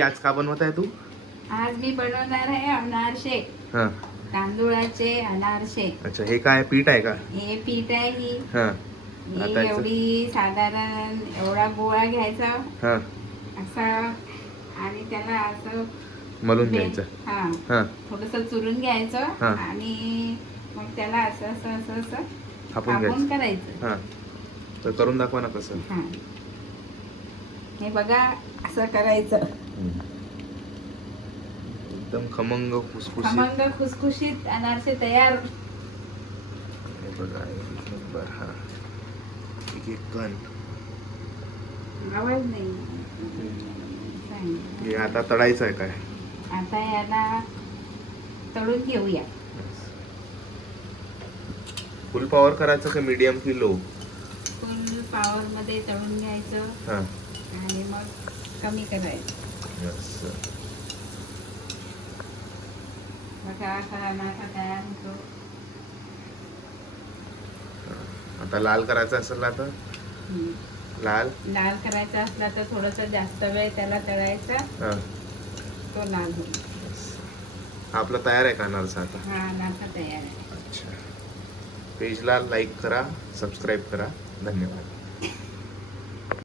आज का बनवत आहे तू? आज मी बनवणार आहे अनारसे, हा. तांदूळाचे अनारसे. अच्छा, हे काय पीठ आहे का? हे पीठ आहे. हा. ही आता याचं- एवढी साधारण एवढा गोळा घ्यायचा हा. असा आणि त्याला असं मलून घ्यायचं. हा हा. थोडस चुरून घ्यायचं हा. आणि मग त्याला असं असं असं असं थापून थापून घ्यायचं. करायचं. हा. तर करून दाखवा ना कसं. हा, हे बघा असं करायचं. एकदम खमंग खुसखुशीत. खमंग खुसखुशीत अनारसे तयार. हे बघा एक नंबर. हा. एक एक कण. आवाज नाही. हे आता तळायचं आहे काय? आता याला तळून घेऊया. फुल पॉवर करायचं का मीडियम की लो? फुल पॉवर मध्ये तळून घ्यायचं. हा. आणि मग कमी करायचं. यस. बघा असा अनारसा तयार होतो. आता लाल करायचं असेल ना तर लाल लाल करायचा असला तर थोडस जास्त वेळ त्याला तळायचा. हा. तो लाल होईल. आपला तयार आहे का अनारसा आता? हा अनारसा तयार आहे. अच्छा. पेजला लाईक करा, सबस्क्राईब करा. धन्यवाद.